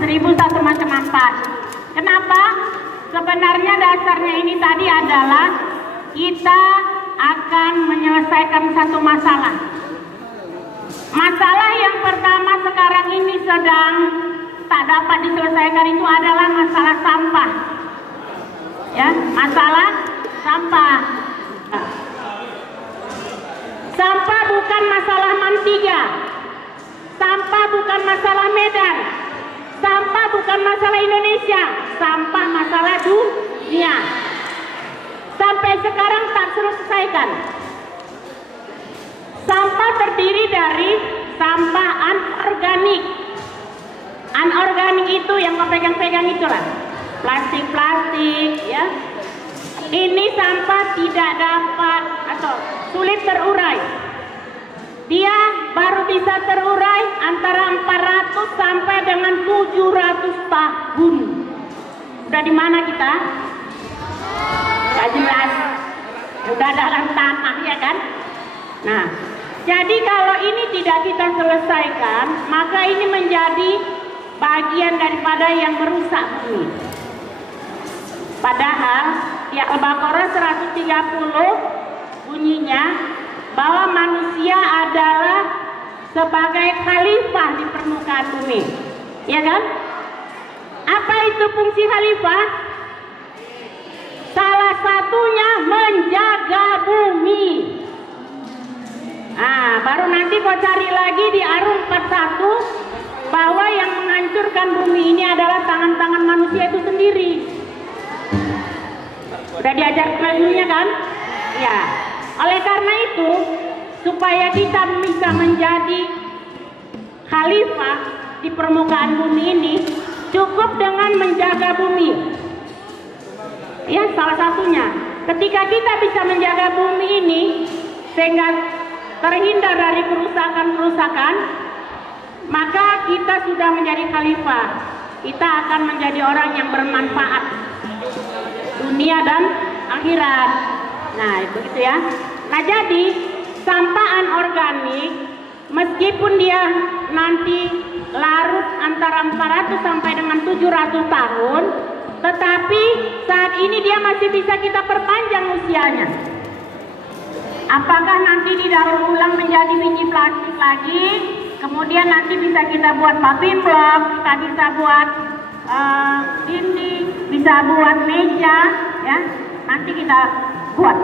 1001 macam ampas. Kenapa? Sebenarnya dasarnya ini tadi adalah kita akan menyelesaikan satu masalah. Masalah yang pertama sekarang ini sedang tak dapat diselesaikan itu adalah masalah sampah. Ya, masalah sampah. Sampah bukan masalah Mantiga. Sampah bukan masalah Medan. Sampah bukan masalah Indonesia. Sampah masalah dunia. Sampai sekarang tak selesaikan. Sampah terdiri dari sampah anorganik. Anorganik itu yang kau pegang-pegang itulah. Plastik-plastik, ya. Ini sampah tidak dapat atau sulit terurai. Dia baru bisa terurai antara 400 sampai dengan 700 tahun. Udah di mana kita? Gak jelas. Udah dalam tanah, ya kan? Nah, jadi kalau ini tidak kita selesaikan, maka ini menjadi bagian daripada yang merusak bumi. Padahal di Al-Baqarah 130 bunyinya bahwa manusia adalah sebagai khalifah di permukaan bumi, ya kan? Apa itu fungsi khalifah? Salah satunya menjaga bumi. Nah, baru nanti kau cari lagi di Ar-Rum 41 bahwa yang menghancurkan bumi ini adalah tangan-tangan manusia itu sendiri. Udah diajarkan dulunya kan? Ya. Oleh karena itu, supaya kita bisa menjadi khalifah di permukaan bumi ini, cukup dengan menjaga bumi. Ya, salah satunya. Ketika kita bisa menjaga bumi ini, sehingga terhindar dari kerusakan-kerusakan, maka kita sudah menjadi khalifah. Kita akan menjadi orang yang bermanfaat dunia dan akhirat. Nah, itu gitu ya. Nah, jadi sampah anorganik meskipun dia nanti larut antara 400 sampai dengan 700 tahun, tetapi saat ini dia masih bisa kita perpanjang usianya. Apakah nanti didaur ulang menjadi biji plastik lagi, kemudian nanti bisa kita buat paving block, kita bisa buat dinding, bisa buat meja, ya, nanti kita buat,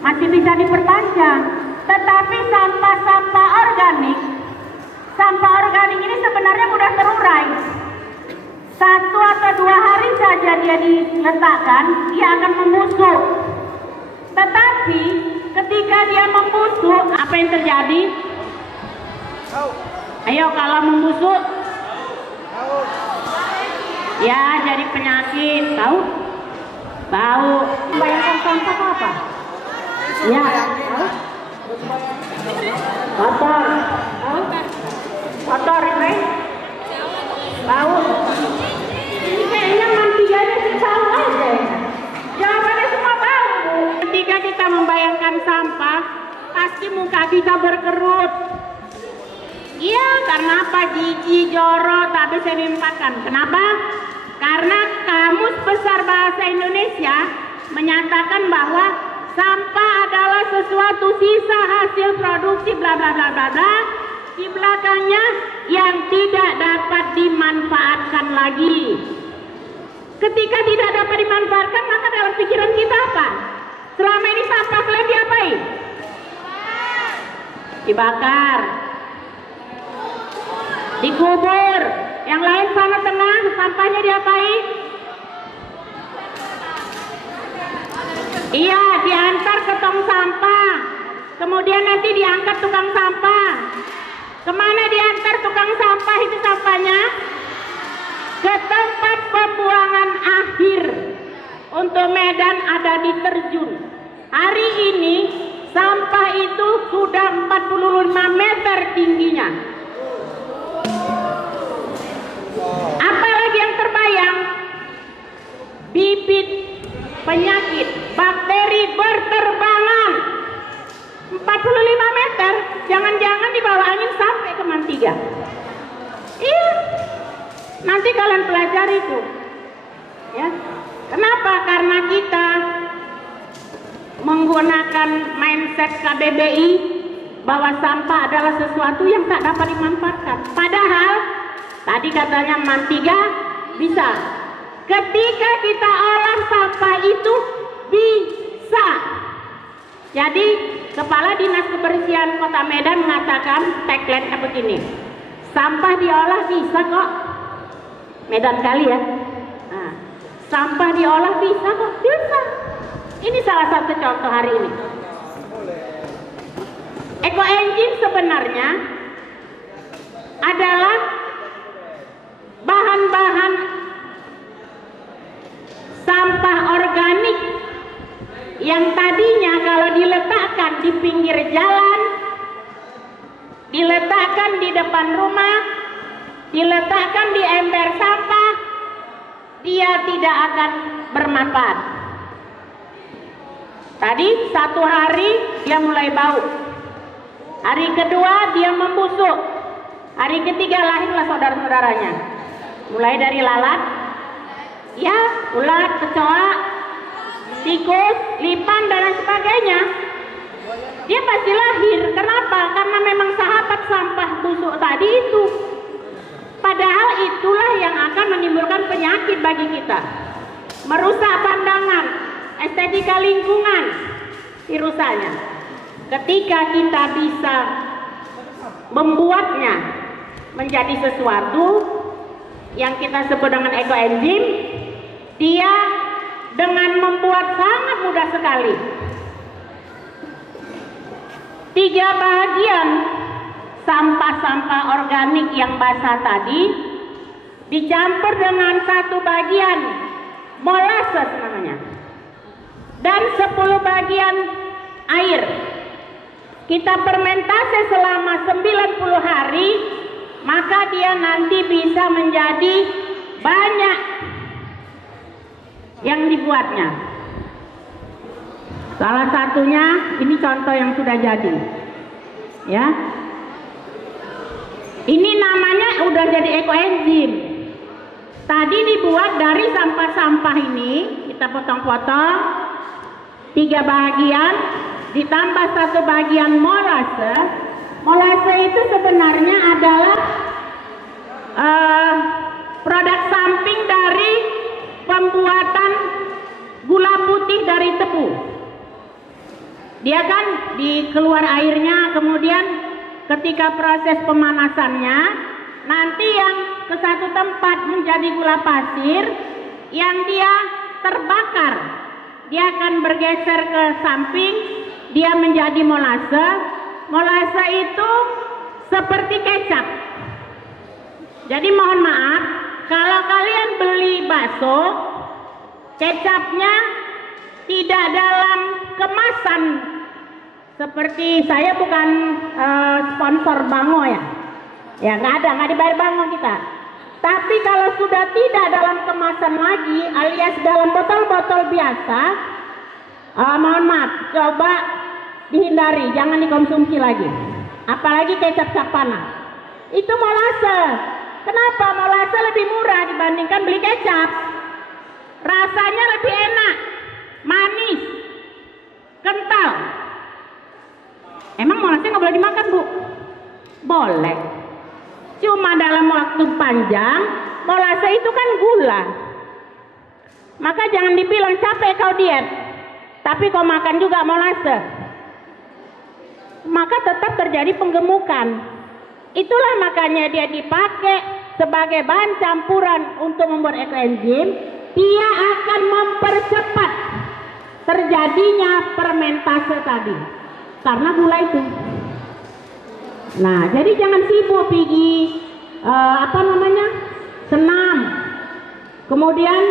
masih bisa diperpanjang. Tetapi sampah-sampah organik ini sebenarnya mudah terurai. 1 atau 2 hari saja dia diletakkan, dia akan membusuk. Tetapi ketika dia membusuk, apa yang terjadi? Ayo, kalau membusuk, ya jadi penyakit, tahu? Bau. Bayangkan sampah apa? Ya, kotor, kotor ini, bau. Ini kayaknya mantiganya sih tahu aja. Jawabannya semua bau. Ketika kita membayangkan sampah, pasti muka kita berkerut. Iya, karena apa? Jijik, jorok, tak bisa diempatkan. Kenapa? Karena Kamus Besar Bahasa Indonesia menyatakan bahwa sampah adalah sesuatu sisa hasil produksi bla bla bla bla bla, di belakangnya yang tidak dapat dimanfaatkan lagi. Ketika tidak dapat dimanfaatkan, maka dalam pikiran kita apa? Selama ini sampah kalian diapain? Dibakar, dikubur. Yang lain sana tengah, sampahnya diapain? Iya, diantar ke tong sampah. Kemudian nanti diangkat tukang sampah. Kemana diantar tukang sampah itu sampahnya? Ke tempat pembuangan akhir. Untuk Medan ada di Terjun. Hari ini sampah itu sudah 45 meter tingginya. Apalagi yang terbayang? Bibit penyakit, bakteri berterbangan 45 meter, jangan-jangan di bawah angin sampai ke Mantiga. Iya. Nanti kalian pelajari itu. Ya. Kenapa? Karena kita menggunakan mindset KBBI bahwa sampah adalah sesuatu yang tak dapat dimanfaatkan. Padahal tadi katanya MAN 3 bisa. Ketika kita olah sampah itu bisa. Jadi Kepala Dinas Kebersihan Kota Medan mengatakan tagline-nya begini, sampah diolah bisa kok. Medan kali ya. Nah, sampah diolah bisa kok, bisa. Ini salah satu contoh hari ini. Eco Engine sebenarnya adalah bahan-bahan sampah organik yang tadinya kalau diletakkan di pinggir jalan, diletakkan di depan rumah, diletakkan di ember sampah, dia tidak akan bermanfaat. Tadi satu hari dia mulai bau, hari kedua dia membusuk, hari ketiga lahirlah saudara-saudaranya, mulai dari lalat, ya, ulat, kecoa, tikus, lipan dan lain sebagainya. Dia pasti lahir. Kenapa? Karena memang sahabat sampah busuk tadi itu. Padahal itulah yang akan menimbulkan penyakit bagi kita, merusak pandangan, estetika lingkungan, rusaknya. Ketika kita bisa membuatnya menjadi sesuatu yang kita sebut dengan eco enzim, dia dengan membuat sangat mudah sekali 3 bagian sampah-sampah organik yang basah tadi dicampur dengan 1 bagian molasses namanya dan 10 bagian air. Kita fermentasi selama 90 hari, maka dia nanti bisa menjadi banyak yang dibuatnya. Salah satunya ini contoh yang sudah jadi, ya. Ini namanya udah jadi eco enzim. Tadi dibuat dari sampah-sampah ini, kita potong-potong 3 bagian, ditambah 1 bagian molase. Molase itu sebenarnya adalah produk samping dari pembuatan gula putih dari tebu. Dia kan dikeluar airnya, kemudian ketika proses pemanasannya nanti yang ke satu tempat menjadi gula pasir yang dia terbakar, dia akan bergeser ke samping, dia menjadi molase. Molase itu seperti kecap. Jadi mohon maaf, kalau kalian beli bakso, kecapnya tidak dalam kemasan. Seperti saya bukan sponsor Bango ya. Ya nggak dibayar Bango kita. Tapi kalau sudah tidak dalam kemasan lagi, alias dalam botol-botol biasa, mohon maaf, coba dihindari, jangan dikonsumsi lagi. Apalagi kecap sapana. Itu molase. Kenapa? Molase lebih murah dibandingkan beli kecap. Rasanya lebih enak, manis, kental. Emang molase nggak boleh dimakan, Bu? Boleh. Cuma dalam waktu panjang, molase itu kan gula. Maka jangan dibilang capek kau diet, tapi kau makan juga molase, maka tetap terjadi penggemukan. Itulah makanya dia dipakai sebagai bahan campuran untuk membuat eco enzim. Dia akan mempercepat terjadinya fermentase tadi karena gula itu. Nah, jadi jangan sibuk pergi senam, kemudian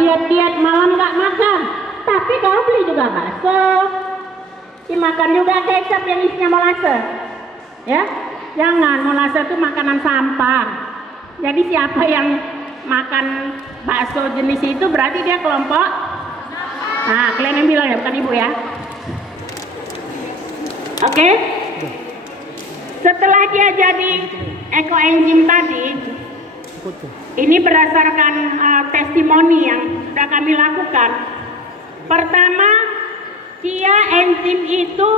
diet malam nggak makan, tapi kau beli juga bakso, dimakan juga kecap yang isinya molase, ya. Jangan, molase itu makanan sampah. Jadi siapa yang makan bakso jenis itu berarti dia kelompok. Nah, kalian yang bilang ya, bukan ibu ya. Oke. Setelah dia jadi eco enzim tadi, Ini berdasarkan testimoni yang sudah kami lakukan. Pertama, dia enzim itu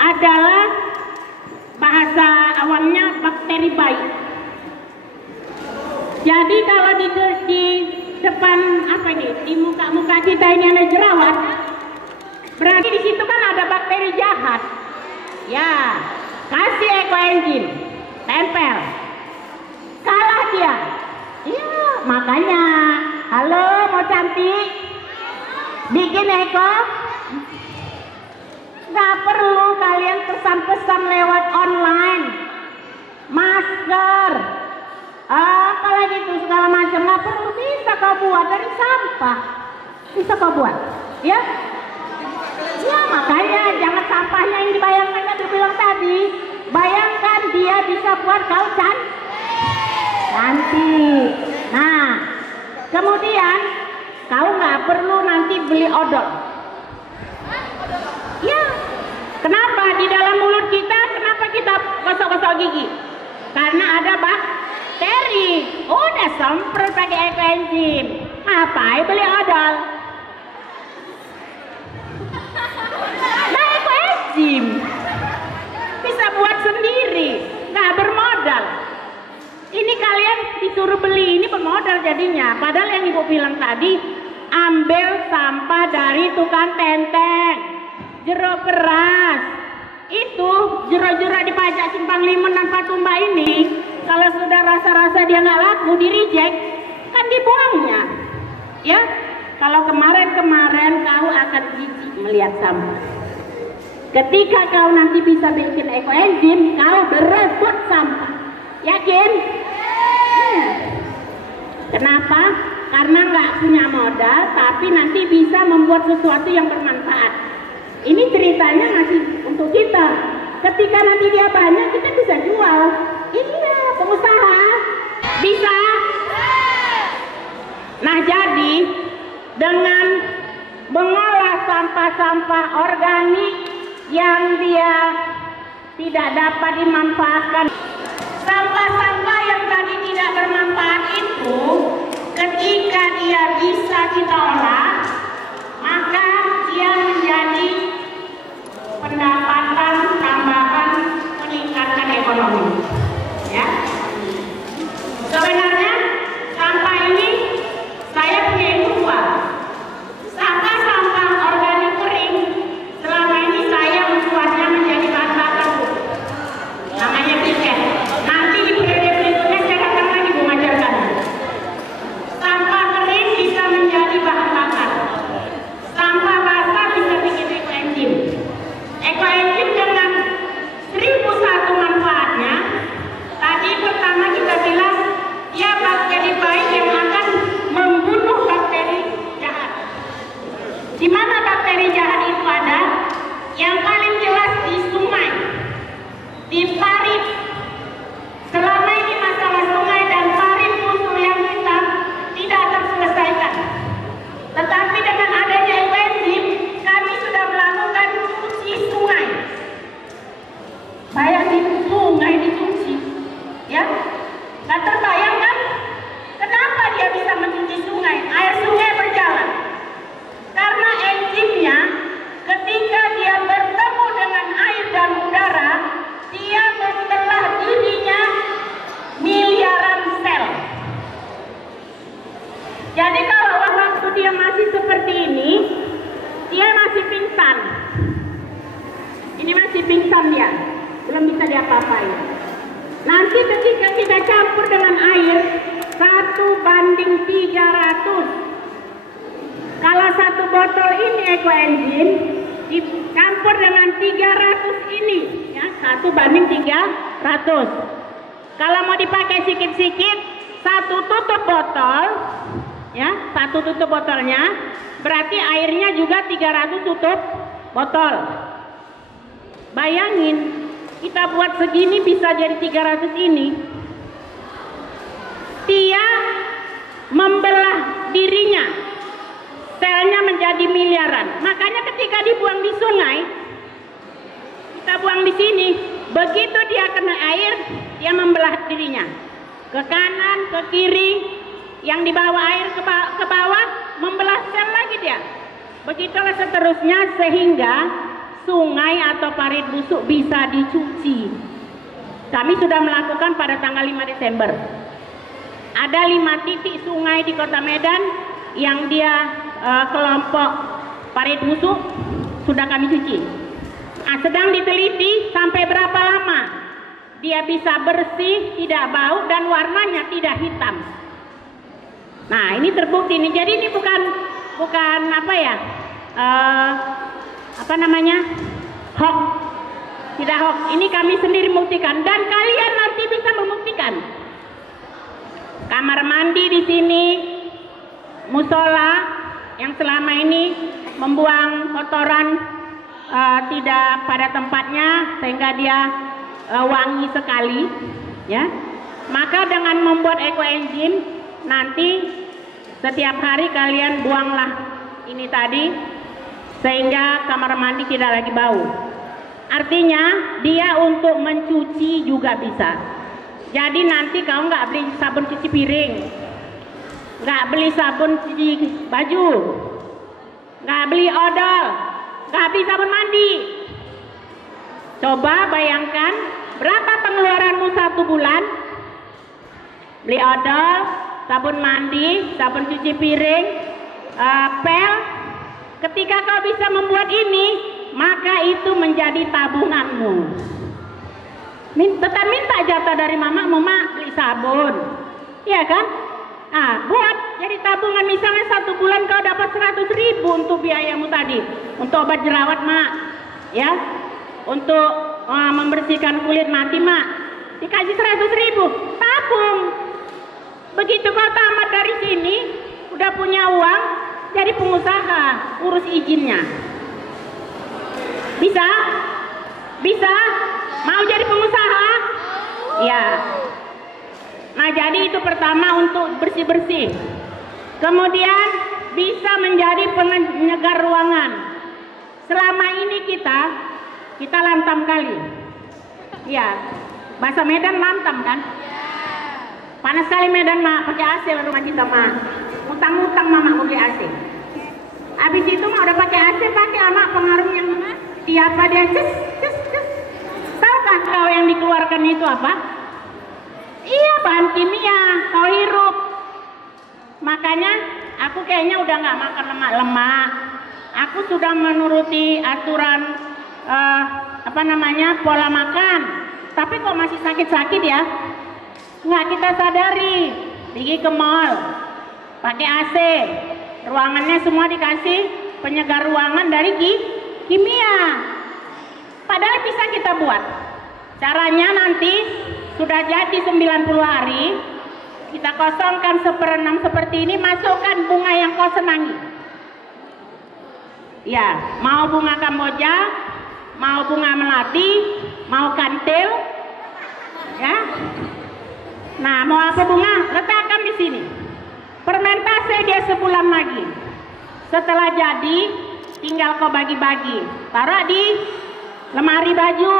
adalah bahasa awamnya bakteri baik. Jadi kalau di depan apa ini, di muka kita ini ada jerawat, berarti di situ kan ada bakteri jahat. Ya, kasih ekoenzim, tempel, kalah dia. Iya, makanya, halo mau cantik, bikin eko. Gak perlu kalian pesan-pesan lewat online, masker, apalagi itu segala macam, gak perlu, bisa kau buat dari sampah, bisa kau buat, ya? Ya makanya jangan sampahnya yang dibayangkan yang dibilang tadi, bayangkan dia bisa buat kau cantik. Nah, kemudian kau nggak perlu nanti beli odol. Ya, kenapa di dalam mulut kita? Kenapa kita gosok-gosok gigi? Karena ada bakteri. Udah semprot pakai ekoenzim. Ngapain beli odol? Nah, ekoenzim bisa buat sendiri, nggak bermodal. Ini kalian disuruh beli, ini bermodal jadinya. Padahal yang ibu bilang tadi, ambil sampah dari tukang tenteng, jeruk beras, itu jeruk-jeruk di Pajak Simpang Limen dan Patumba ini, kalau sudah rasa-rasa dia nggak laku, di reject, kan dibuangnya. Ya, kalau kemarin-kemarin kau akan jijik melihat sampah. Ketika kau nanti bisa bikin ekoenzim, kau berebut sampah. Yakin? Ya. Kenapa? Karena nggak punya modal, tapi nanti bisa membuat sesuatu yang bermanfaat. Ini ceritanya masih untuk kita. Ketika nanti dia banyak, kita bisa jual. Iya, pengusaha bisa. Nah, jadi dengan mengolah sampah-sampah organik yang dia tidak dapat dimanfaatkan, sampah-sampah yang tadi tidak bermanfaat itu, ketika dia bisa kita olah, maka dia menjadi pendapatan tambahan, meningkatkan ekonomi. Ya, sebenarnya sampah ini saya punya ilmu dua. Sampah organik kering, selama ini saya membuatnya menjadi bahan bakar, namanya briket. Nanti di periode berikutnya saya akan lagi mengajarkan. Sampah kering bisa menjadi bahan bakar, sampah basah bisa bikin ekoenzim. Ekoenzim dengan 1001 manfaatnya. Tadi pertama kita bilang dia bakteri baik yang akan membunuh bakteri jahat. Di mana bakteri jahat itu ada? Yang paling jelas di sungai, di parit. Selama ini masalah sungai dan parit musuh yang hitam tidak terselesaikan. Tetapi dengan adanya ekoenzim, kami sudah melakukan cuci sungai. Bayangin sungai dicuci, ya? Nggak terbayang kan? Kenapa dia bisa mencuci sungai? Air sungai berjalan. Karena enzimnya, ketika dia bertemu dengan air dan udara, dia membelah dirinya miliaran sel. Jadi kalau waktu dia masih seperti ini, dia masih pingsan. Ini masih pingsan dia, belum bisa diapa-apain. Nanti ketika kita campur dengan air 1:300, kalau satu botol ini ekoenzim dicampur dengan 300 ini, ya 1:300. Kalau mau dipakai sikit-sikit, satu tutup botol, ya satu tutup botolnya, berarti airnya juga 300 tutup botol. Bayangin, kita buat segini bisa jadi 300 ini. Dia membelah dirinya, selnya menjadi miliaran. Makanya ketika dibuang di sungai, kita buang di sini, begitu dia kena air, dia membelah dirinya. ke kanan, ke kiri, yang di bawah air ke bawah, membelah sel lagi dia. Begitulah seterusnya sehingga sungai atau parit busuk bisa dicuci. Kami sudah melakukan pada tanggal 5 Desember. Ada 5 titik sungai di Kota Medan yang dia kelompok parit busuk sudah kami cuci. Nah, sedang diteliti sampai berapa lama dia bisa bersih, tidak bau, dan warnanya tidak hitam. Nah, ini terbukti nih. Jadi ini bukan apa ya, apa namanya, hoax, tidak hoax. Ini kami sendiri membuktikan dan kalian nanti bisa membuktikan. Kamar mandi di sini, musola yang selama ini membuang kotoran tidak pada tempatnya sehingga dia wangi sekali, ya. Maka dengan membuat eco engine nanti setiap hari kalian buanglah ini tadi sehingga kamar mandi tidak lagi bau. Artinya dia untuk mencuci juga bisa. Jadi nanti kau nggak beli sabun cuci piring, nggak beli sabun cuci baju, nggak beli odol, nggak beli sabun mandi. Coba bayangkan berapa pengeluaranmu 1 bulan? Beli odol, sabun mandi, sabun cuci piring, pel. Ketika kau bisa membuat ini, maka itu menjadi tabunganmu. Tetap minta jatah dari mama beli sabun, iya kan? Nah, buat jadi tabungan. Misalnya 1 bulan kau dapat 100.000 untuk biayamu tadi, untuk obat jerawat mak, ya, untuk membersihkan kulit mati mak, dikasih 100.000, tabung. Begitu kau tamat dari sini, udah punya uang, jadi pengusaha, urus izinnya. Bisa? Bisa? Mau jadi pengusaha? Ya. Nah, jadi itu pertama untuk bersih-bersih. Kemudian bisa menjadi penyegar ruangan. Selama ini kita lantam kali. Ya. Bahasa Medan lantam kan? Panas sekali Medan mak, pakai AC rumah kita mak. Utang-utang mama mau beli AC. Habis itu mah udah pakai AC, pakai amak pengaruh yang tiapa dia cus. Tahukah kau yang dikeluarkan itu apa? Iya, bahan kimia, kau hirup. Makanya aku kayaknya udah nggak makan lemak-lemak. Aku sudah menuruti aturan pola makan. Tapi kok masih sakit-sakit ya? Nggak kita sadari. Pergi ke mall, pakai AC, ruangannya semua dikasih penyegar ruangan dari kimia. Padahal bisa kita buat. Caranya nanti sudah jadi 90 hari, kita kosongkan 1/6 seperti ini, masukkan bunga yang kau senangi. Ya, mau bunga kamboja, mau bunga melati, mau kantil, ya. Nah, mau apa bunga? Letakkan di sini. Fermentasi dia sebulan lagi. Setelah jadi, tinggal kau bagi-bagi. Taruh di lemari baju.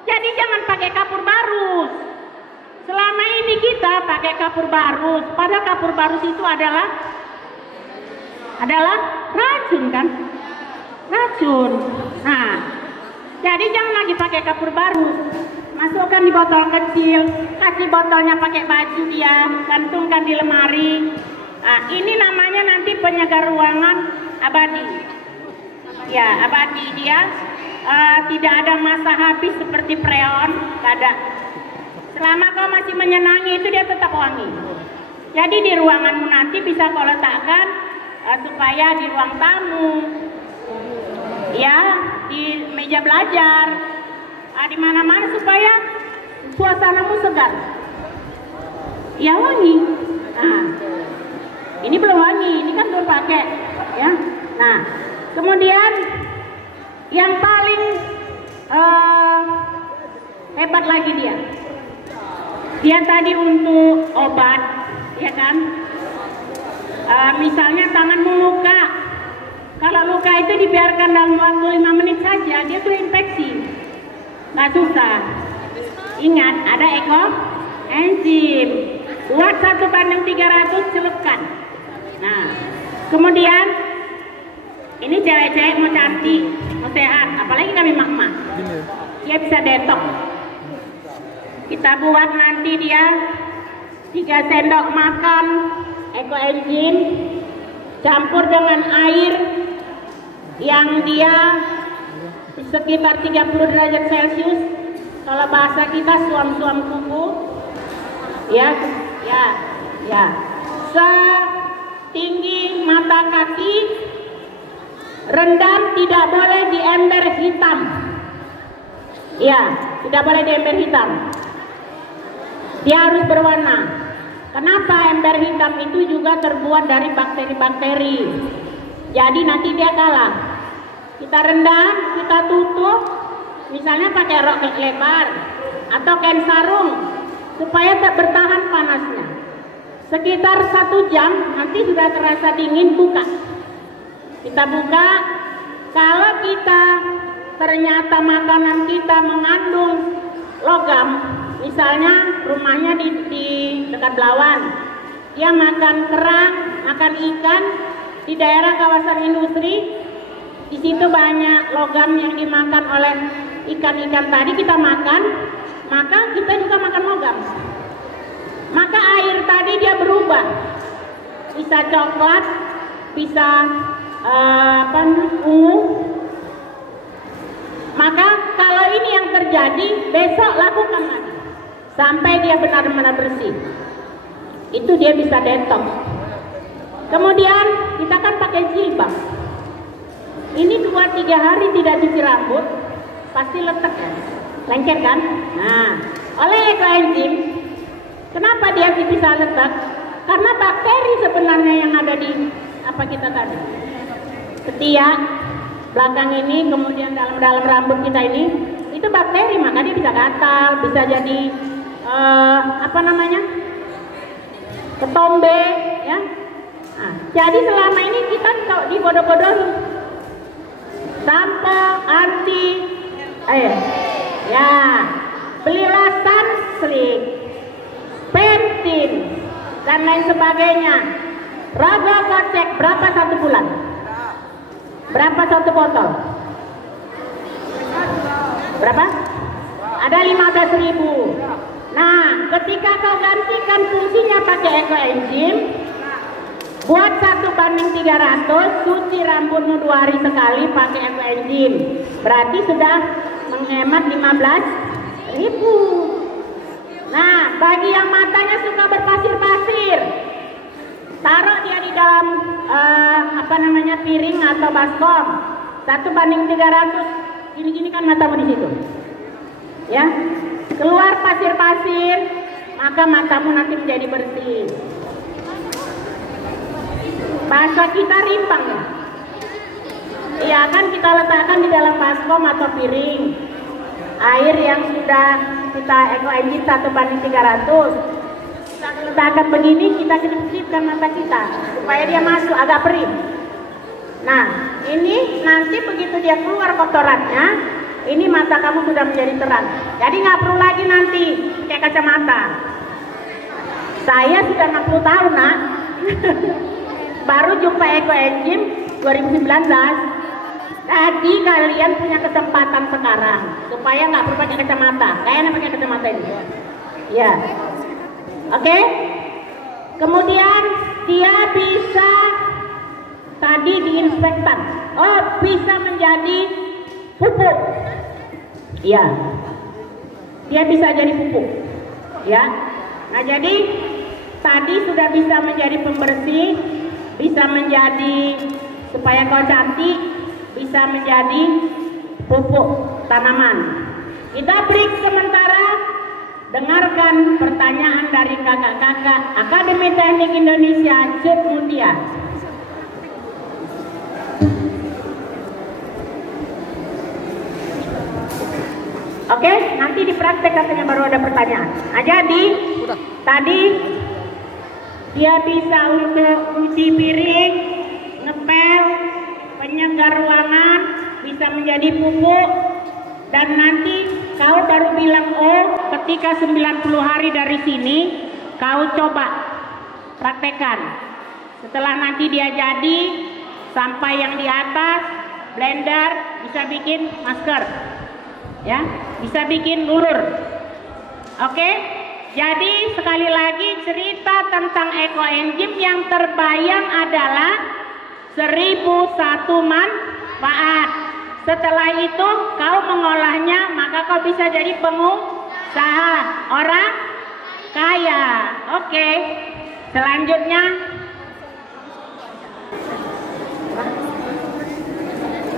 Jadi jangan pakai kapur barus. Selama ini kita pakai kapur barus. Padahal kapur barus itu adalah racun kan? Racun. Nah, jadi jangan lagi pakai kapur barus. Masukkan di botol kecil, kasih botolnya pakai baju dia, gantungkan di lemari. Nah, ini namanya nanti penyegar ruangan abadi. Ya, abadi dia. Tidak ada masa habis seperti freon, tidak ada. Selama kau masih menyenangi itu dia tetap wangi. Jadi di ruanganmu nanti bisa kau letakkan supaya di ruang tamu, ya, di meja belajar, di mana-mana supaya suasanamu segar. Ya wangi. Nah, ini belum wangi, ini kan belum pakai, ya. Nah, kemudian yang paling hebat lagi dia tadi untuk obat, ya kan? Misalnya tanganmu luka, kalau luka itu dibiarkan dalam waktu 5 menit saja, dia sudah infeksi, nggak susah. Ingat, ada enzim. Buat 1:300, celupkan. Nah, kemudian ini cewek-cewek mau cantik, mau sehat, apalagi kami mama, dia bisa detox. Kita buat nanti dia 3 sendok makan ekoenzim campur dengan air yang dia sekitar 30 derajat Celcius. Kalau bahasa kita suam-suam kuku, ya, setinggi mata kaki, rendam, tidak boleh di ember hitam. Ya, tidak boleh di ember hitam. Dia harus berwarna. Kenapa? Ember hitam itu juga terbuat dari bakteri-bakteri. Jadi nanti dia kalah. Kita rendam, kita tutup, misalnya pakai rok lebar atau kain sarung supaya tak bertahan panasnya. Sekitar 1 jam nanti sudah terasa dingin, buka. Kita buka. Kalau kita ternyata makanan kita mengandung logam, misalnya rumahnya di dekat Belawan, dia makan kerang, makan ikan di daerah kawasan industri, di situ banyak logam yang dimakan oleh ikan-ikan tadi, kita makan, maka kita juga makan logam. Maka air tadi dia berubah, bisa coklat, bisa ungu. Maka kalau ini yang terjadi, besok lakukan lagi sampai dia benar-benar bersih. Itu dia bisa detox. Kemudian kita kan pakai jilbab. Ini 2-3 hari tidak cuci rambut, pasti letek kan, lengket kan? Nah, oleh ekoenzim, kenapa dia bisa letak? Karena bakteri sebenarnya yang ada di apa kita tadi, ketiak belakang ini, kemudian dalam rambut kita ini, itu bakteri, maka dia bisa gatal, bisa jadi ketombe, ya. Nah, jadi selama ini kita dibodoh-bodohi. Sampo, anti, belilah Sunsilk, Pentin, dan lain sebagainya. Rogo kocek berapa 1 bulan? Berapa 1 botol? Berapa? Ada 15.000. Nah, ketika kau gantikan fungsinya pakai ekoenzim, buat 1:300, cuci rambutmu 2 hari sekali pakai ekoenzim. Berarti sudah menghemat 15.000. Nah, bagi yang matanya suka berpasir-pasir, taruh dia di dalam piring atau baskom. 1:300. Gini-gini kan matamu di situ. Ya. Keluar pasir-pasir, maka matamu nanti menjadi bersih. Bahasa kita rimpang ya. Iya kan, kita letakkan di dalam baskom atau piring. Air yang sudah kita ekoenzim 1:300. Kita letakkan begini, kita kedip-kedipkan mata kita supaya dia masuk agak perih. Nah, ini nanti begitu dia keluar kotorannya, ini mata kamu sudah menjadi terang. Jadi nggak perlu lagi nanti pakai kacamata. Saya sudah 60 tahun, nak. Baru jumpa ekoenzim 2019. Jadi kalian punya kesempatan sekarang supaya nggak perlu pakai kacamata. Kayaknya pakai kacamata ini. Ya, oke. Kemudian dia bisa tadi diinspektan. Oh, bisa menjadi pupuk. Ya, dia bisa jadi pupuk. Ya. Nah, jadi tadi sudah bisa menjadi pembersih, bisa menjadi supaya kau cantik, bisa menjadi pupuk tanaman. Kita break sementara, dengarkan pertanyaan dari kakak-kakak Akademi Teknik Indonesia Cuk Mutia. Oke, nanti dipraktek katanya baru ada pertanyaan. Nah, jadi tadi dia bisa untuk cuci piring, ngepel, penyegar ruangan, bisa menjadi pupuk, dan nanti kau baru bilang oh ketika 90 hari dari sini kau coba praktekkan. Setelah nanti dia jadi sampai yang di atas blender bisa bikin masker, ya, bisa bikin ulur. Oke, jadi sekali lagi cerita tentang ekoenzim yang terbayang adalah 1001 manfaat. Setelah itu kau mengolahnya, maka kau bisa jadi pengusaha, orang kaya. Oke, selanjutnya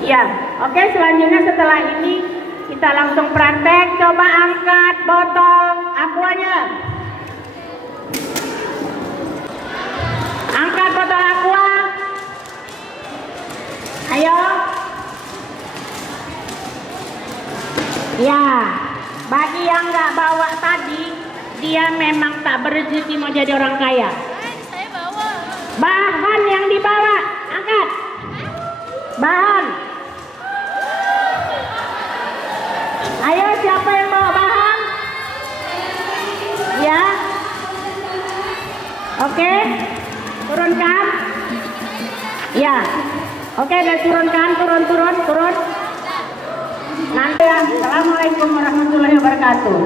ya, oke, selanjutnya setelah ini kita langsung praktek. Coba angkat botol aquanya. Angkat botol aqua. Ayo. Ya, bagi yang nggak bawa tadi, dia memang tak berrezeki mau jadi orang kaya. Saya bawa. Bahan yang dibawa, angkat. Bahan. Ayo, siapa yang bawa bahan? Ya. Oke. Turunkan. Ya. Oke, dan turunkan, turun. Nanti ya. Assalamualaikum warahmatullahi wabarakatuh.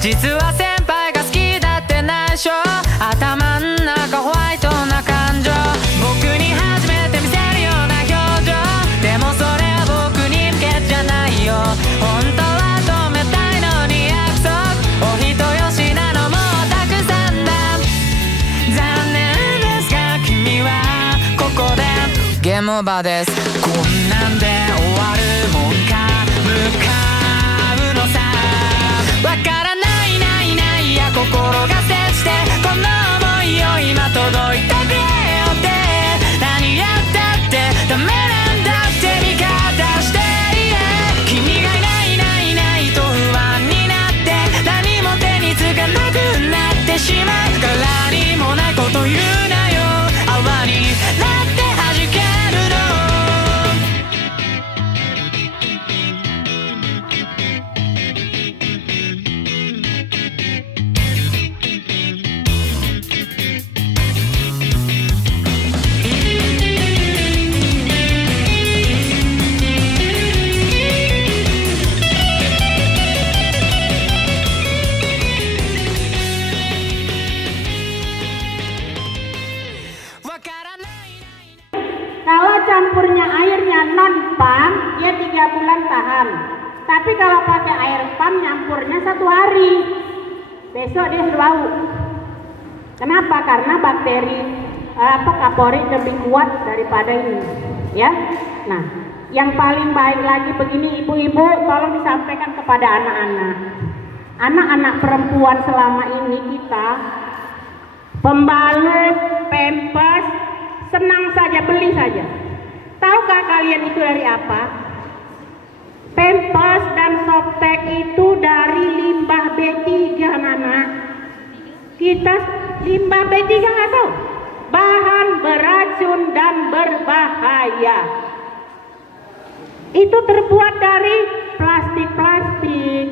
実は先輩が好きだって内緒、頭ん中ホワイトな感情、僕に初めて見せるような表情、でもそれは僕に向けじゃないよ、本当は止めたいのに約束、お人よしなのもたくさんだ、残念ですが君はここでゲームオーバーです。こんなんで終わるもんか、向かうのさ、わからないないないや心が接して、この想いを今届いてくれよって、何やったってダメなんだって味方して、君がいないいないいないと不安になって、何も手につかなくなってしまうから、にもないこと言うなよ、泡になって弾けるの。Kalau campurnya airnya non pam, dia 3 bulan tahan. Tapi kalau pakai air pam, nyampurnya 1 hari. Besok dia sudah bau. Kenapa? Karena bakteri kapori lebih kuat daripada ini. ya. Nah, yang paling baik lagi begini ibu-ibu, tolong disampaikan kepada anak-anak. Anak-anak perempuan selama ini kita pembalut, pampers, senang saja beli saja. Tahukah kalian itu dari apa? Pampers dan softtek itu dari limbah B3, anak-anak. Kita limbah B3 nggak tahu? Bahan beracun dan berbahaya. Itu terbuat dari plastik-plastik,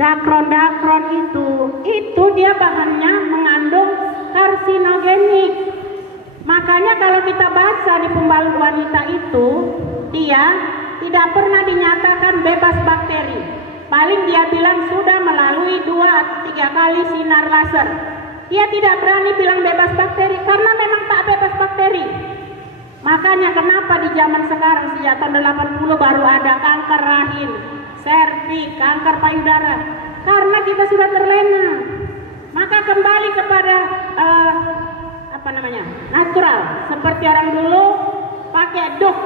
dakron-dakron itu dia bahannya mengandung karsinogenik. Makanya kalau kita baca di pembalut wanita itu, dia tidak pernah dinyatakan bebas bakteri. Paling dia bilang sudah melalui 2-3 kali sinar laser. Dia tidak berani bilang bebas bakteri karena memang tak bebas bakteri. Makanya kenapa di zaman sekarang sejak tahun 80 baru ada kanker rahim, serviks, kanker payudara, karena kita sudah terlena. Maka kembali kepada natural, seperti orang dulu pakai duk,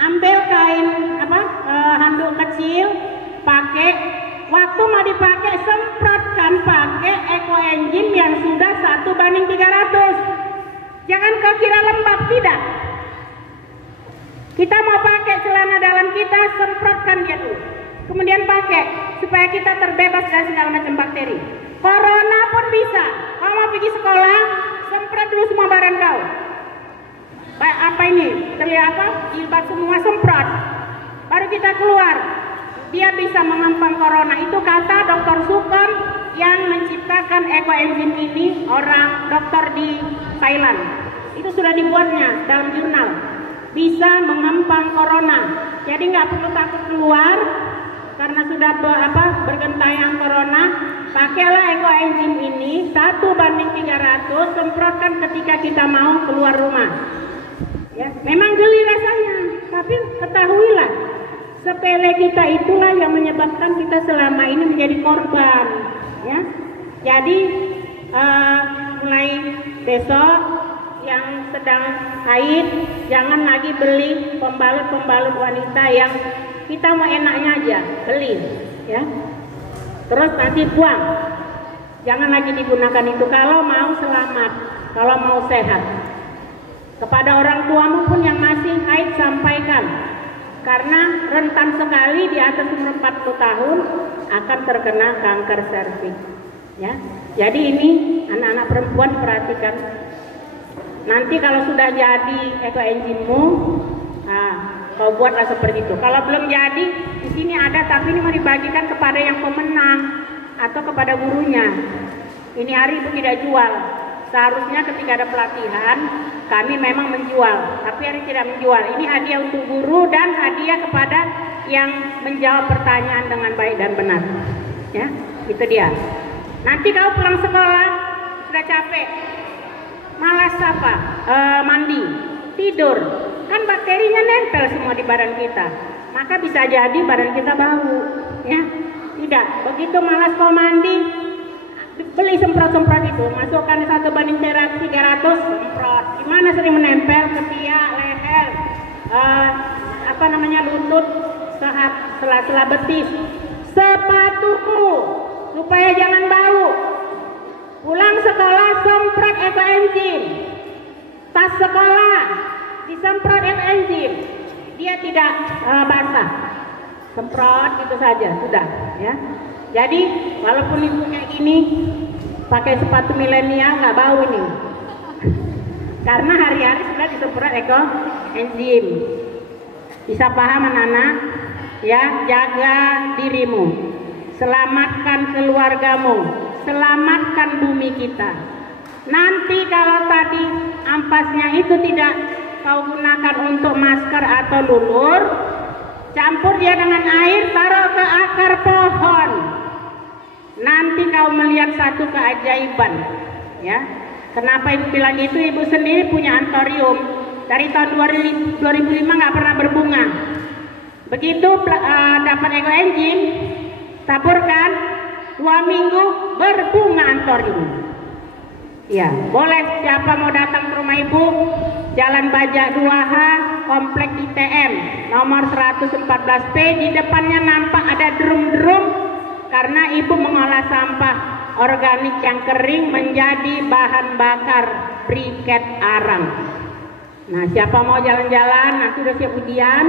ambil kain handuk kecil, pakai, waktu mau dipakai semprotkan pakai ekoenzim yang sudah 1:300. Jangan kau kira lembab, tidak. Kita mau pakai celana dalam kita, semprotkan dia dulu, kemudian pakai supaya kita terbebas dari segala macam bakteri. Corona pun bisa. Kau mau pergi sekolah, semprot dulu semua barang kau. Apa ini? Terlihat apa? Jilbab semua semprot. Baru kita keluar. Dia bisa mengampang corona. Itu kata Dr. Sukon yang menciptakan ekoenzim ini, orang dokter di Thailand. Itu sudah dibuatnya dalam jurnal. Bisa mengampang corona. Jadi nggak perlu takut keluar karena sudah bergentayangan corona. Pakailah ekoenzim ini 1:300, semprotkan ketika kita mau keluar rumah. Ya, memang geli rasanya, tapi ketahuilah sepele kita itulah yang menyebabkan kita selama ini menjadi korban. Ya, jadi mulai besok yang sedang haid jangan lagi beli pembalut wanita yang kita mau enaknya aja beli, ya. Terus nanti buang. Jangan lagi digunakan itu kalau mau selamat, kalau mau sehat. Kepada orang tuamu pun yang masih haid sampaikan, karena rentan sekali di atas umur 40 tahun akan terkena kanker serviks. Ya, jadi ini anak-anak perempuan perhatikan. Nanti kalau sudah jadi ekoenzimmu, kau buatlah seperti itu. Kalau belum jadi, di sini ada, tapi ini mau dibagikan kepada yang pemenang atau kepada gurunya. Ini hari Ibu tidak jual. Seharusnya ketika ada pelatihan, kami memang menjual, tapi hari tidak menjual. Ini hadiah untuk guru dan hadiah kepada yang menjawab pertanyaan dengan baik dan benar. Ya, itu dia. Nanti kau pulang sekolah sudah capek, malas mandi, tidur, kan bakterinya nempel semua di badan kita, maka bisa jadi badan kita bau, ya. Tidak, begitu malas kau mandi, beli semprot-semprot itu, masukkan 1:300, semprot. Gimana sering menempel ketiak, leher, lutut, sela-sela betis, sepatuku supaya jangan bau. Pulang sekolah semprot ekoenzim, tas sekolah disemprot ekoenzim, dia tidak basah, semprot gitu saja sudah, ya. Jadi walaupun ibu kayak gini pakai sepatu milenial nggak bau ini, karena hari-hari sudah disemprot ekoenzim. Bisa paham anak-anak? Ya, jaga dirimu, selamatkan keluargamu, selamatkan bumi kita. Nanti kalau tadi ampasnya itu tidak kau gunakan untuk masker atau lulur, campur dia dengan air, taruh ke akar pohon. Nanti kau melihat satu keajaiban, ya. Kenapa ibu bilang gitu? Ibu sendiri punya antorium dari tahun 2005 nggak pernah berbunga. Begitu dapat ekoenzim, taburkan 2 minggu berbunga antorium. Ya, boleh siapa mau datang ke rumah ibu, Jalan Bajak 2H, komplek ITM nomor 114B. Di depannya nampak ada drum-drum karena ibu mengolah sampah organik yang kering menjadi bahan bakar briket arang. Nah, siapa mau jalan-jalan, nanti udah siap ujian,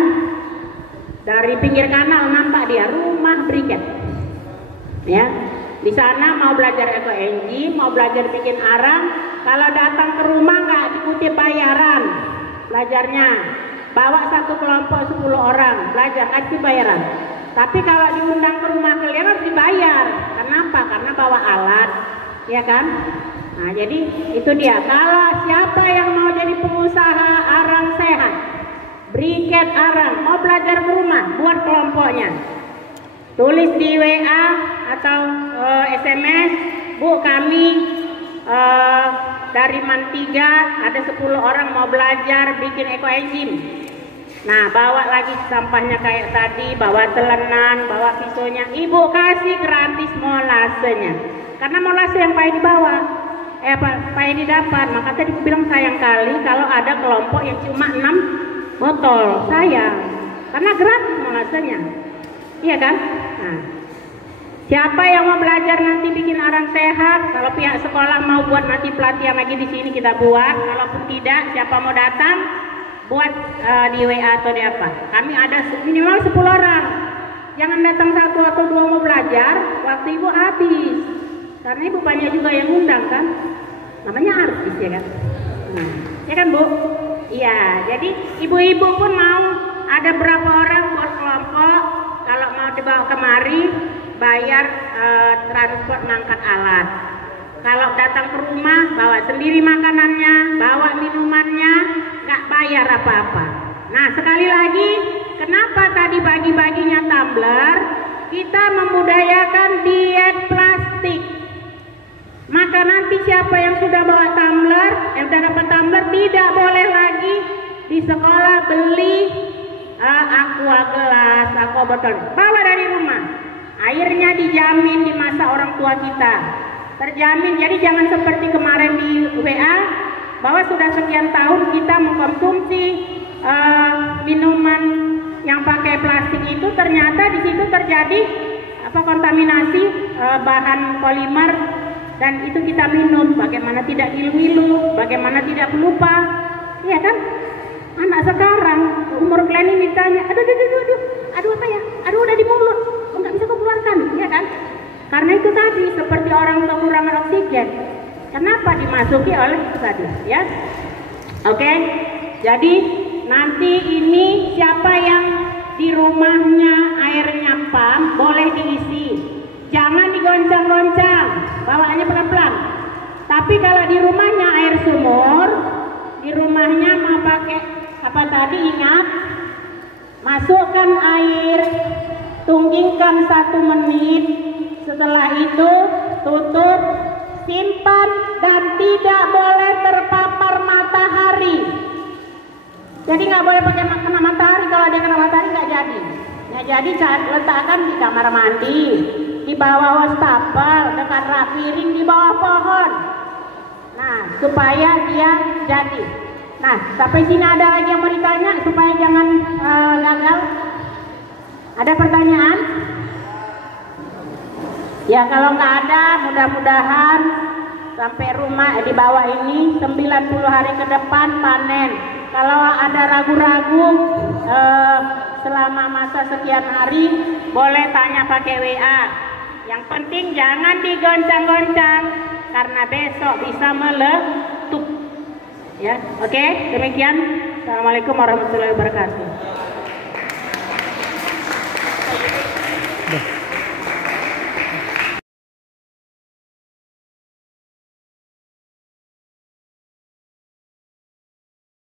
dari pinggir kanal nampak dia rumah briket. Ya, di sana mau belajar ekoenzim, mau belajar bikin arang. Kalau datang ke rumah nggak diikuti bayaran belajarnya. Bawa satu kelompok 10 orang belajar, kasih bayaran. Tapi kalau diundang ke rumah kalian harus dibayar. Kenapa? Karena bawa alat, ya kan? Nah, jadi itu dia. Kalau siapa yang mau jadi pengusaha arang sehat, briket arang, mau belajar ke rumah, buat kelompoknya. Tulis di WA atau SMS, Bu, kami dari Mantiga ada 10 orang mau belajar bikin ekoenzim. Nah, bawa lagi sampahnya kayak tadi, bawa telenan, bawa pisaunya. Ibu kasih gratis molasenya. Karena molase yang payah dibawa, payah didapat. Maka tadi bilang sayang kali kalau ada kelompok yang cuma 6 botol. Sayang. Karena gratis molasenya. Iya kan? Nah, siapa yang mau belajar nanti bikin arang sehat? Kalau pihak sekolah mau buat nanti pelatihan lagi di sini kita buat. Kalaupun tidak, siapa mau datang? Buat di WA atau di apa. Kami ada minimal 10 orang. Jangan datang 1 atau 2 mau belajar, waktu ibu habis. Karena ibu banyak juga yang undang kan. Namanya artis ya kan. Nah, ya kan Bu? Iya, jadi ibu-ibu pun mau ada berapa orang buat kelompok. Kalau mau dibawa kemari, bayar transport ngangkat alat. Kalau datang ke rumah, bawa sendiri makanannya, bawa minumannya, nggak bayar apa-apa. Nah, sekali lagi, kenapa tadi bagi-baginya tumbler? Kita membudayakan diet plastik. Maka nanti siapa yang sudah bawa tumbler, yang sudah dapat tumbler, tidak boleh lagi di sekolah beli aqua gelas, aqua botol. Bawa dari rumah. Airnya dijamin di masa orang tua kita. Terjamin, jadi jangan seperti kemarin di WA bahwa sudah sekian tahun kita mengkonsumsi minuman yang pakai plastik itu, ternyata di situ terjadi kontaminasi bahan polimer dan itu kita minum. Bagaimana tidak ngilu-ngilu, bagaimana tidak pelupa, iya kan? Anak sekarang umur kalian ini ditanya, aduh apa ya? Aduh udah di mulut, nggak bisa keluarkan, iya kan? Karena itu tadi seperti orang kekurangan oksigen. Kenapa dimasuki oleh itu tadi, ya? Oke. Jadi nanti ini siapa yang di rumahnya airnya pam boleh diisi. Jangan digoncang-goncang, bawaannya pelan-pelan. Tapi kalau di rumahnya air sumur, di rumahnya mau pakai apa tadi, ingat, masukkan air, tunggingkan 1 menit. Setelah itu tutup, simpan, dan tidak boleh terpapar matahari. Jadi nggak boleh pakai kena matahari. Kalau dia kena matahari nggak jadi. Ya, jadi letakkan di kamar mandi, di bawah wastafel, dekat rak piring, di bawah pohon. Nah, supaya dia jadi. Nah, sampai sini ada lagi yang mau ditanya supaya jangan gagal? Ada pertanyaan? Ya kalau nggak ada, mudah-mudahan sampai rumah di bawah ini 90 hari ke depan panen. Kalau ada ragu-ragu selama masa sekian hari, boleh tanya pakai WA. Yang penting jangan digoncang-goncang karena besok bisa meletup. Ya, oke, demikian. Assalamualaikum warahmatullahi wabarakatuh.